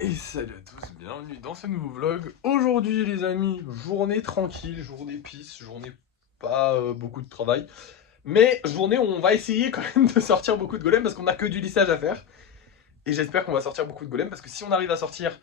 Et salut à tous, bienvenue dans ce nouveau vlog. Aujourd'hui les amis, journée tranquille, journée peace, journée pas beaucoup de travail. Mais journée où on va essayer quand même de sortir beaucoup de golems parce qu'on a que du lissage à faire. Et j'espère qu'on va sortir beaucoup de golems parce que si on arrive à sortir,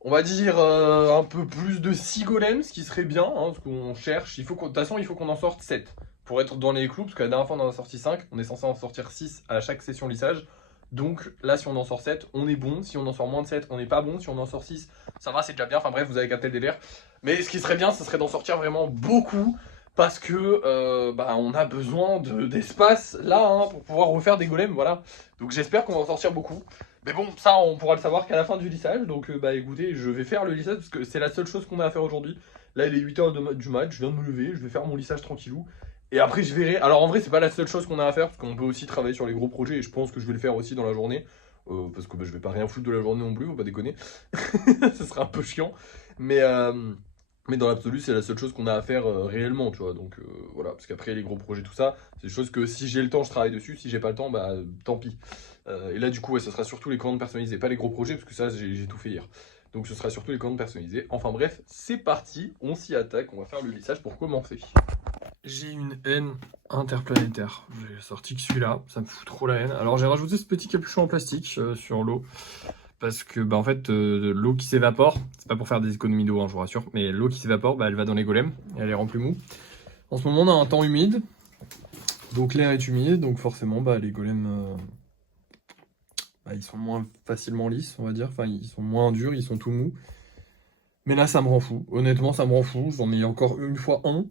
on va dire un peu plus de 6 golems, ce qui serait bien, hein, ce qu'on cherche. De toute façon il faut qu'on en sorte 7 pour être dans les clous, parce que la dernière fois on en a sorti 5, on est censé en sortir 6 à chaque session lissage. Donc là, si on en sort 7, on est bon. Si on en sort moins de 7, on n'est pas bon. Si on en sort 6, ça va, c'est déjà bien. Enfin bref, vous avez capté le délire. Mais ce qui serait bien, ce serait d'en sortir vraiment beaucoup. Parce que on a besoin d'espace là hein, pour pouvoir refaire des golems. Voilà. Donc j'espère qu'on va en sortir beaucoup. Mais bon, ça, on pourra le savoir qu'à la fin du lissage. Donc écoutez, je vais faire le lissage parce que c'est la seule chose qu'on a à faire aujourd'hui. Là, il est 8h du mat. Je viens de me lever. Je vais faire mon lissage tranquillou. Et après, je verrai. Alors, en vrai, c'est pas la seule chose qu'on a à faire, parce qu'on peut aussi travailler sur les gros projets, et je pense que je vais le faire aussi dans la journée. Parce que je vais pas rien foutre de la journée non plus, faut pas déconner. Ce serait un peu chiant. Mais, euh, mais dans l'absolu, c'est la seule chose qu'on a à faire réellement, tu vois. Donc voilà, parce qu'après, les gros projets, tout ça, c'est des choses que si j'ai le temps, je travaille dessus. Si j'ai pas le temps, bah tant pis. Et là, du coup, ouais, ce sera surtout les commandes personnalisées, pas les gros projets, parce que ça, j'ai tout fait hier. Donc ce sera surtout les commandes personnalisées. Enfin bref, c'est parti, on s'y attaque, on va faire le lissage pour commencer. J'ai une haine interplanétaire. J'ai sorti que celui-là, ça me fout trop la haine. Alors j'ai rajouté ce petit capuchon en plastique sur l'eau. Parce que en fait, l'eau qui s'évapore, c'est pas pour faire des économies d'eau, hein, je vous rassure, mais l'eau qui s'évapore, elle va dans les golems, et elle les rend plus mous. En ce moment, on a un temps humide, donc l'air est humide, donc forcément, les golems, ils sont moins facilement lisses, on va dire. Enfin, ils sont moins durs, ils sont tout mous. Mais là, ça me rend fou. Honnêtement, ça me rend fou. J'en ai encore une fois un.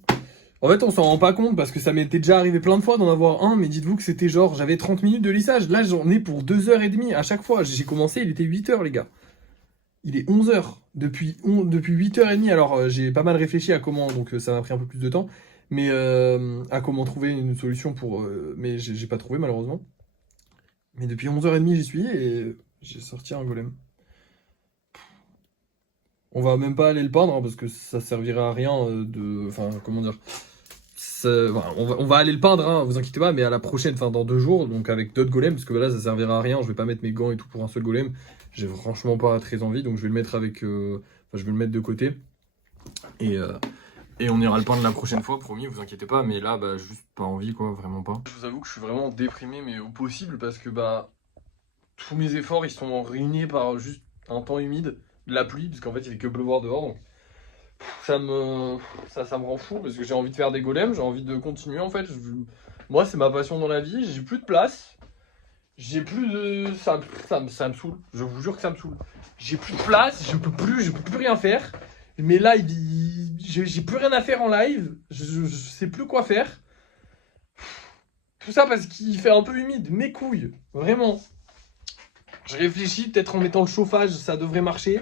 En fait, on s'en rend pas compte parce que ça m'était déjà arrivé plein de fois d'en avoir un, mais dites-vous que c'était genre, j'avais 30 minutes de lissage. Là, j'en ai pour 2h30 à chaque fois. J'ai commencé, il était 8h, les gars. Il est 11h. Depuis 8h30. Alors, j'ai pas mal réfléchi à comment, donc ça m'a pris un peu plus de temps, mais à comment trouver une solution pour. Mais j'ai pas trouvé, malheureusement. Mais depuis 11h30, j'y suis et j'ai sorti un golem. On va même pas aller le peindre hein, parce que ça servira à rien de. Enfin, comment dire. Voilà, on va aller le peindre, hein, vous inquiétez pas, mais à la prochaine, enfin dans 2 jours, donc avec d'autres golems, parce que là ça servira à rien, je vais pas mettre mes gants et tout pour un seul golem, j'ai franchement pas très envie, donc je vais le mettre avec, je vais le mettre de côté, et, euh, et on ira le peindre la prochaine fois, promis, vous inquiétez pas, mais là, juste pas envie, quoi, vraiment pas. Je vous avoue que je suis vraiment déprimé, mais au possible, parce que tous mes efforts, ils sont ruinés par juste un temps humide, de la pluie, parce qu'en fait il fait que pleuvoir dehors, donc ça me, ça me rend fou parce que j'ai envie de faire des golems, j'ai envie de continuer en fait. Moi, c'est ma passion dans la vie, j'ai plus de place, j'ai plus de. Ça me saoule, je vous jure que ça me saoule. J'ai plus de place, je peux plus rien faire. Mes lives, j'ai plus rien à faire en live, je sais plus quoi faire. Tout ça parce qu'il fait un peu humide, mes couilles, vraiment. Je réfléchis, peut-être en mettant le chauffage, ça devrait marcher.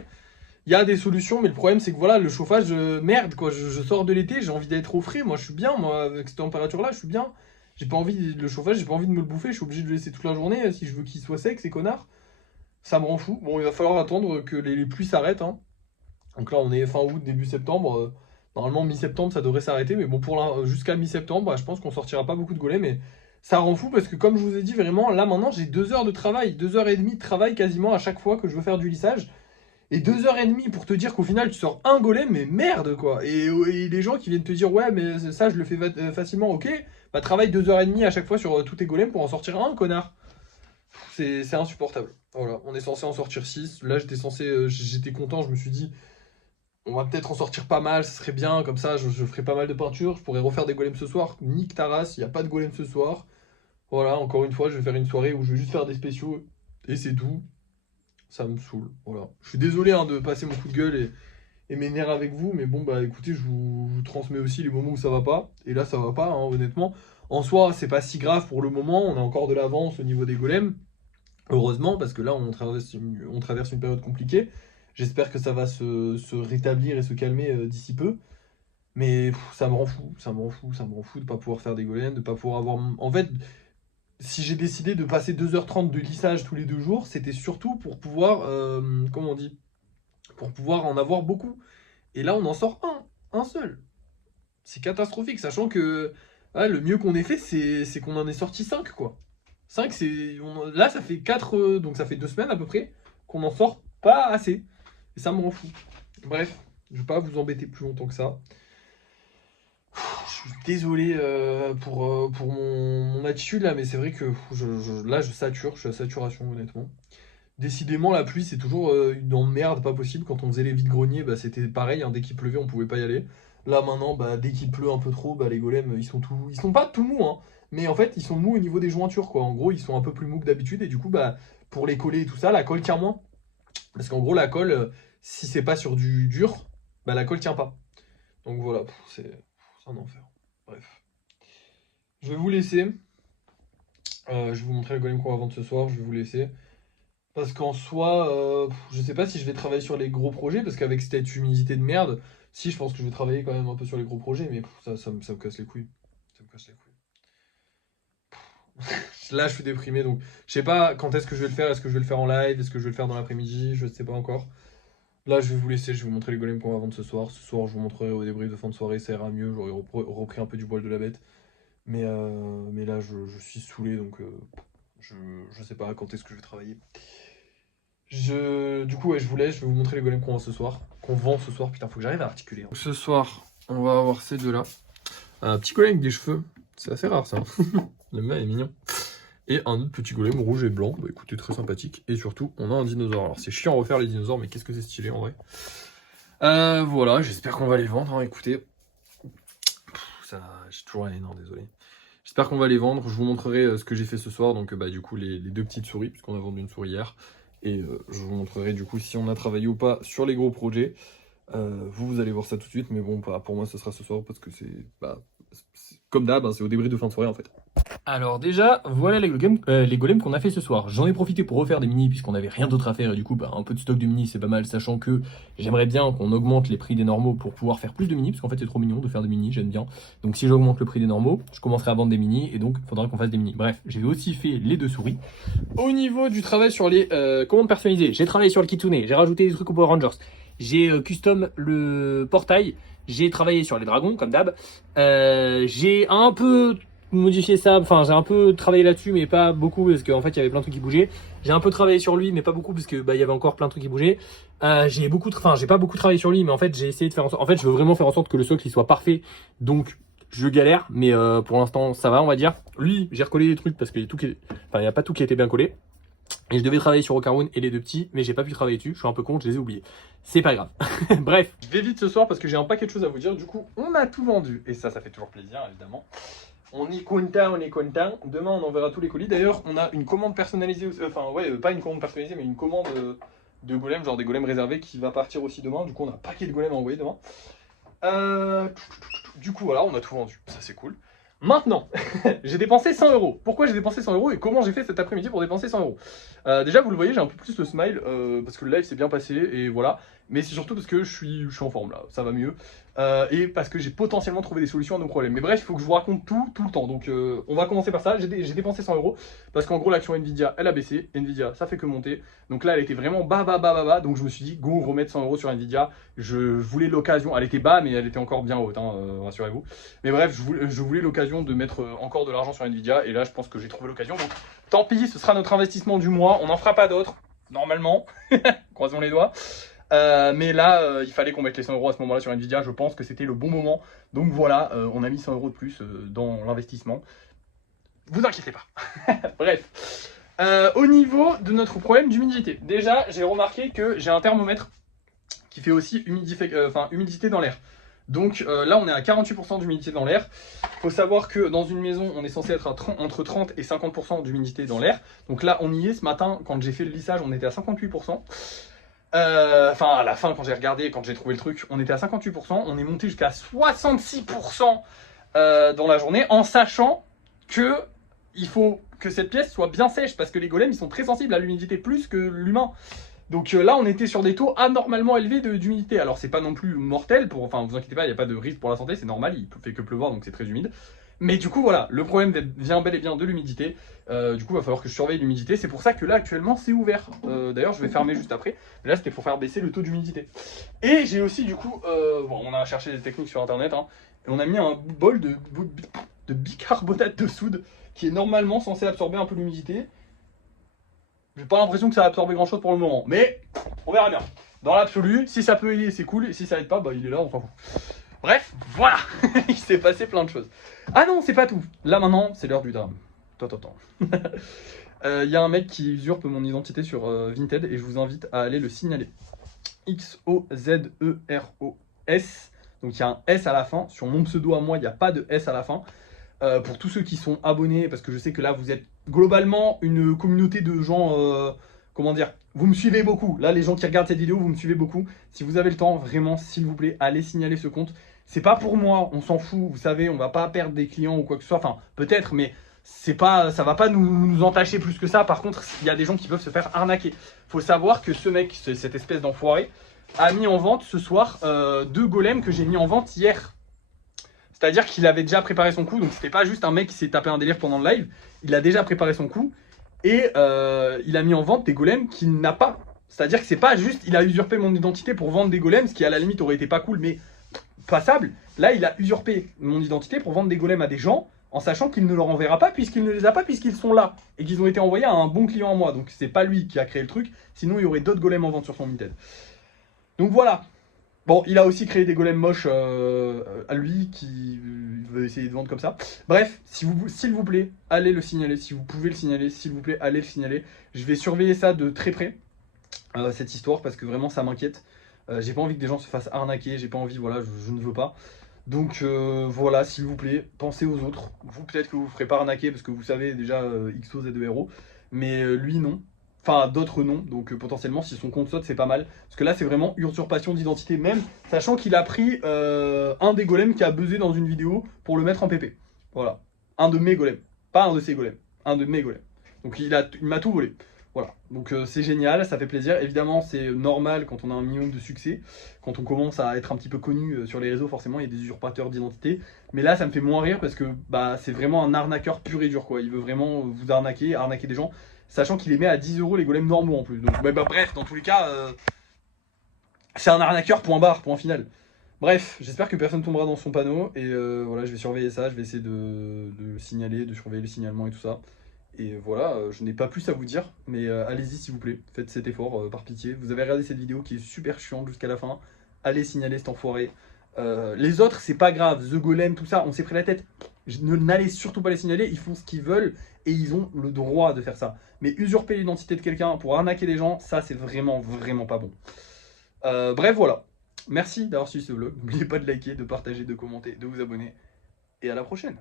Il y a des solutions, mais le problème c'est que voilà, le chauffage, merde quoi, je sors de l'été, j'ai envie d'être au frais, moi je suis bien, moi avec cette température là, je suis bien. J'ai pas envie, le chauffage, j'ai pas envie de me le bouffer, je suis obligé de le laisser toute la journée si je veux qu'il soit sec, ces connards. Ça me rend fou. Bon, il va falloir attendre que les pluies s'arrêtent. Hein. Donc là, on est fin août, début septembre. Normalement, mi-septembre, ça devrait s'arrêter, mais bon, jusqu'à mi-septembre, je pense qu'on sortira pas beaucoup de golems, mais ça rend fou parce que comme je vous ai dit, vraiment, là maintenant, j'ai 2 heures de travail, 2h30 de travail quasiment à chaque fois que je veux faire du lissage. Et 2h30 pour te dire qu'au final tu sors un golem, mais merde quoi. Et les gens qui viennent te dire ouais mais ça je le fais facilement, ok. Bah travaille 2h30 à chaque fois sur tous tes golems pour en sortir un, connard. C'est insupportable. Voilà, on est censé en sortir 6. Là j'étais content, je me suis dit on va peut-être en sortir pas mal, ce serait bien, comme ça je ferai pas mal de peinture, je pourrais refaire des golems ce soir. Nique ta race, il n'y a pas de golem ce soir. Voilà, encore une fois je vais faire une soirée où je vais juste faire des spéciaux et c'est tout. Ça me saoule, voilà. Je suis désolé hein, de passer mon coup de gueule et m'énerve avec vous, mais bon, écoutez, je vous transmets aussi les moments où ça va pas. Et là, ça va pas, hein, honnêtement. En soi, c'est pas si grave pour le moment, on a encore de l'avance au niveau des golems. Heureusement, parce que là, on traverse une période compliquée. J'espère que ça va se rétablir et se calmer d'ici peu. Mais ça me rend fou, ça me rend fou, ça me rend fou de pas pouvoir faire des golems, de pas pouvoir avoir. En fait, si j'ai décidé de passer 2h30 de lissage tous les 2 jours, c'était surtout pour pouvoir, comment on dit, pour pouvoir en avoir beaucoup. Et là, on en sort un seul. C'est catastrophique, sachant que le mieux qu'on ait fait, c'est qu'on en ait sorti 5 quoi. 5 là, ça fait 4, donc ça fait 2 semaines à peu près, qu'on en sort pas assez. Et ça me rend fou. Bref, je vais pas vous embêter plus longtemps que ça. Je suis désolé pour mon attitude là, mais c'est vrai que là je sature, je suis à saturation honnêtement. Décidément, la pluie c'est toujours une emmerde pas possible. Quand on faisait les vides-greniers, bah, c'était pareil, hein, dès qu'il pleuvait on pouvait pas y aller. Là maintenant, bah, dès qu'il pleut un peu trop, bah, les golems ils sont pas tout mous, hein, mais en fait ils sont mous au niveau des jointures quoi. En gros ils sont un peu plus mous que d'habitude et du coup bah, pour les coller et tout ça, la colle tient moins. Parce qu'en gros la colle, si c'est pas sur du dur, bah, la colle tient pas. Donc voilà, c'est un enfer. Bref. Je vais vous laisser. Je vais vous montrer le golem qu'on va vendre ce soir. Je vais vous laisser. Parce qu'en soi, je sais pas si je vais travailler sur les gros projets. Parce qu'avec cette humidité de merde, si je pense que je vais travailler quand même un peu sur les gros projets. Mais ça me casse les couilles. Ça me casse les couilles. Là, je suis déprimé. Donc, je sais pas quand est-ce que je vais le faire. Est-ce que je vais le faire en live? Est-ce que je vais le faire dans l'après-midi? Je sais pas encore. Là, je vais vous laisser. Je vais vous montrer les golems qu'on va vendre ce soir. Ce soir, je vous montrerai au débrief de fin de soirée. Ça ira mieux. J'aurai repris un peu du poil de la bête. Mais là, je suis saoulé, donc je, je sais pas quand est-ce que je vais travailler. Du coup, ouais, je vous laisse, je vais vous montrer les golems qu'on vend ce soir. Qu'on vend ce soir, putain, faut que j'arrive à articuler, hein. Ce soir, on va avoir ces deux-là. Un petit golem avec des cheveux, c'est assez rare ça. Le mec est mignon. Et un autre petit golem rouge et blanc, bah écoutez, très sympathique. Et surtout, on a un dinosaure. Alors c'est chiant à refaire les dinosaures, mais qu'est-ce que c'est stylé en vrai. Voilà, j'espère qu'on va les vendre, hein, écoutez. J'ai toujours un énorme, désolé. J'espère qu'on va les vendre. Je vous montrerai ce que j'ai fait ce soir. Donc, bah, du coup, les deux petites souris, puisqu'on a vendu une souris hier. Et je vous montrerai du coup si on a travaillé ou pas sur les gros projets. Vous allez voir ça tout de suite. Mais bon, pour moi, ce sera ce soir parce que c'est comme d'hab, hein, c'est au débrief de fin de soirée en fait. Alors déjà, voilà les golems qu'on a fait ce soir. J'en ai profité pour refaire des mini puisqu'on n'avait rien d'autre à faire et du coup bah, un peu de stock de mini c'est pas mal, sachant que j'aimerais bien qu'on augmente les prix des normaux pour pouvoir faire plus de mini parce qu'en fait c'est trop mignon de faire des mini, j'aime bien. Donc si j'augmente le prix des normaux, je commencerai à vendre des mini et donc il faudra qu'on fasse des mini. Bref, j'ai aussi fait les deux souris. Au niveau du travail sur les commandes personnalisées, j'ai travaillé sur le Kitsune, j'ai rajouté des trucs au Power Rangers, j'ai custom le portail, j'ai travaillé sur les dragons comme d'hab, j'ai un peu modifier ça, enfin j'ai un peu travaillé là-dessus mais pas beaucoup parce qu'en fait il y avait plein de trucs qui bougeaient. J'ai un peu travaillé sur lui mais pas beaucoup parce que bah il y avait encore plein de trucs qui bougeaient. J'ai pas beaucoup travaillé sur lui mais en fait j'ai essayé de faire en sorte, en fait je veux vraiment faire en sorte que le socle il soit parfait. Donc je galère mais pour l'instant ça va on va dire. Lui, j'ai recollé des trucs parce que il y a pas tout qui a été bien collé. Et je devais travailler sur Okarun et les deux petits, mais j'ai pas pu travailler dessus, je suis un peu con, je les ai oubliés. C'est pas grave. Bref. Je vais vite ce soir parce que j'ai un paquet de choses à vous dire, du coup on a tout vendu. Et ça fait toujours plaisir évidemment. On est content, on est content. Demain, on enverra tous les colis. D'ailleurs, on a une commande personnalisée, enfin, ouais, pas une commande personnalisée, mais une commande de golems, genre des golems réservés qui va partir aussi demain. Du coup, on a un paquet de golems à envoyer demain. Du coup, voilà, on a tout vendu. Ça, c'est cool. Maintenant, j'ai dépensé 100 euros. Pourquoi j'ai dépensé 100 euros et comment j'ai fait cet après-midi pour dépenser 100 euros? Déjà, vous le voyez, j'ai un peu plus le smile parce que le live s'est bien passé et voilà. Mais c'est surtout parce que je suis en forme là, ça va mieux. Et parce que j'ai potentiellement trouvé des solutions à nos problèmes. Mais bref, il faut que je vous raconte tout le temps. Donc, on va commencer par ça. J'ai dépensé 100 euros parce qu'en gros, l'action Nvidia, elle a baissé. Nvidia, ça fait que monter. Donc là, elle était vraiment bas. Donc je me suis dit, go, remettre 100 euros sur Nvidia. Je voulais l'occasion. Elle était bas, mais elle était encore bien haute, hein, rassurez-vous. Mais bref, je voulais l'occasion de mettre encore de l'argent sur Nvidia. Et là, je pense que j'ai trouvé l'occasion. Donc, tant pis, ce sera notre investissement du mois. On n'en fera pas d'autres, normalement. Croisons les doigts. Mais là, il fallait qu'on mette les 100 euros à ce moment-là sur Nvidia. Je pense que c'était le bon moment. Donc voilà, on a mis 100 euros de plus dans l'investissement. Vous inquiétez pas. Bref. Au niveau de notre problème d'humidité. Déjà, j'ai remarqué que j'ai un thermomètre qui fait aussi humidité dans l'air. Donc là, on est à 48% d'humidité dans l'air. Il faut savoir que dans une maison, on est censé être entre 30 et 50% d'humidité dans l'air. Donc là, on y est. Ce matin, quand j'ai fait le lissage, on était à 58%. Enfin, à la fin, quand j'ai regardé, quand j'ai trouvé le truc, on était à 58%. On est monté jusqu'à 66% dans la journée, en sachant que il faut que cette pièce soit bien sèche, parce que les golems, ils sont très sensibles à l'humidité plus que l'humain. Donc là, on était sur des taux anormalement élevés d'humidité. Alors, c'est pas non plus mortel, enfin, vous inquiétez pas, il n'y a pas de risque pour la santé, c'est normal, il fait que pleuvoir, donc c'est très humide. Mais du coup, voilà, le problème vient bel et bien de l'humidité. Du coup, il va falloir que je surveille l'humidité. C'est pour ça que là, actuellement, c'est ouvert. D'ailleurs, je vais fermer juste après. Mais là, c'était pour faire baisser le taux d'humidité. Et j'ai aussi, du coup, bon, on a cherché des techniques sur Internet, hein, et on a mis un bol de bicarbonate de soude qui est normalement censé absorber un peu l'humidité. J'ai pas l'impression que ça va absorber grand chose pour le moment, mais on verra bien. Dans l'absolu, si ça peut aider, c'est cool, et si ça aide pas, bah il est là, on s'en fout. Bref, voilà. Il s'est passé plein de choses. Ah non, c'est pas tout. Là maintenant, c'est l'heure du drame. Attends. Il y a un mec qui usurpe mon identité sur Vinted et je vous invite à aller le signaler. Xozeros. Donc il y a un S à la fin. Sur mon pseudo à moi, il n'y a pas de S à la fin. Pour tous ceux qui sont abonnés, parce que je sais que là, vous êtes globalement une communauté de gens, comment dire, vous me suivez beaucoup. Là, les gens qui regardent cette vidéo, vous me suivez beaucoup. Si vous avez le temps, vraiment, s'il vous plaît, allez signaler ce compte. C'est pas pour moi, on s'en fout, vous savez, on va pas perdre des clients ou quoi que ce soit. Enfin, peut-être, mais c'est pas, ça va pas nous entacher plus que ça. Par contre, il y a des gens qui peuvent se faire arnaquer. Faut savoir que ce mec, cette espèce d'enfoiré, a mis en vente ce soir 2 golems que j'ai mis en vente hier. C'est-à-dire qu'il avait déjà préparé son coup, donc c'était pas juste un mec qui s'est tapé un délire pendant le live. Il a déjà préparé son coup et il a mis en vente des golems qu'il n'a pas. C'est-à-dire que c'est pas juste, il a usurpé mon identité pour vendre des golems, ce qui à la limite aurait été pas cool, mais passable. Là, il a usurpé mon identité pour vendre des golems à des gens, en sachant qu'il ne leur enverra pas puisqu'il ne les a pas, puisqu'ils sont là et qu'ils ont été envoyés à un bon client à moi. Donc c'est pas lui qui a créé le truc, sinon il y aurait d'autres golems en vente sur son Vinted. Donc voilà. Bon, il a aussi créé des golems moches à lui qui veut essayer de vendre comme ça. Bref, s'il vous plaît, allez le signaler. Si vous pouvez le signaler, s'il vous plaît, allez le signaler. Je vais surveiller ça de très près, cette histoire, parce que vraiment ça m'inquiète. J'ai pas envie que des gens se fassent arnaquer, j'ai pas envie, voilà, je ne veux pas. Donc voilà, s'il vous plaît, pensez aux autres. Vous, peut-être que vous ne ferez pas arnaquer, parce que vous savez déjà Xozeros, mais lui non. Enfin, d'autres non, donc potentiellement, si son compte saute, c'est pas mal. Parce que là, c'est vraiment usurpation d'identité, même sachant qu'il a pris un des golems qui a buzzé dans une vidéo pour le mettre en PP. Voilà. Un de mes golems. Pas un de ses golems. Un de mes golems. Donc il m'a tout volé. Voilà. Donc c'est génial, ça fait plaisir. Évidemment, c'est normal quand on a un minimum de succès. Quand on commence à être un petit peu connu sur les réseaux, forcément, il y a des usurpateurs d'identité. Mais là, ça me fait moins rire parce que bah, c'est vraiment un arnaqueur pur et dur, quoi. Il veut vraiment vous arnaquer des gens. Sachant qu'il les met à 10 € les golems normaux en plus. Donc, bah, bref, dans tous les cas, c'est un arnaqueur, point barre, point final. Bref, j'espère que personne tombera dans son panneau. Et voilà, je vais surveiller ça, je vais essayer de le signaler, de surveiller le signalement et tout ça. Et voilà, je n'ai pas plus à vous dire, mais allez-y s'il vous plaît, faites cet effort par pitié. Vous avez regardé cette vidéo qui est super chiante jusqu'à la fin. Allez signaler cet enfoiré. Les autres, c'est pas grave, The Golem, tout ça, on s'est pris la tête. N'allez surtout pas les signaler, ils font ce qu'ils veulent et ils ont le droit de faire ça. Mais usurper l'identité de quelqu'un pour arnaquer les gens, ça c'est vraiment pas bon. Bref, voilà. Merci d'avoir suivi ce vlog. N'oubliez pas de liker, de partager, de commenter, de vous abonner. Et à la prochaine.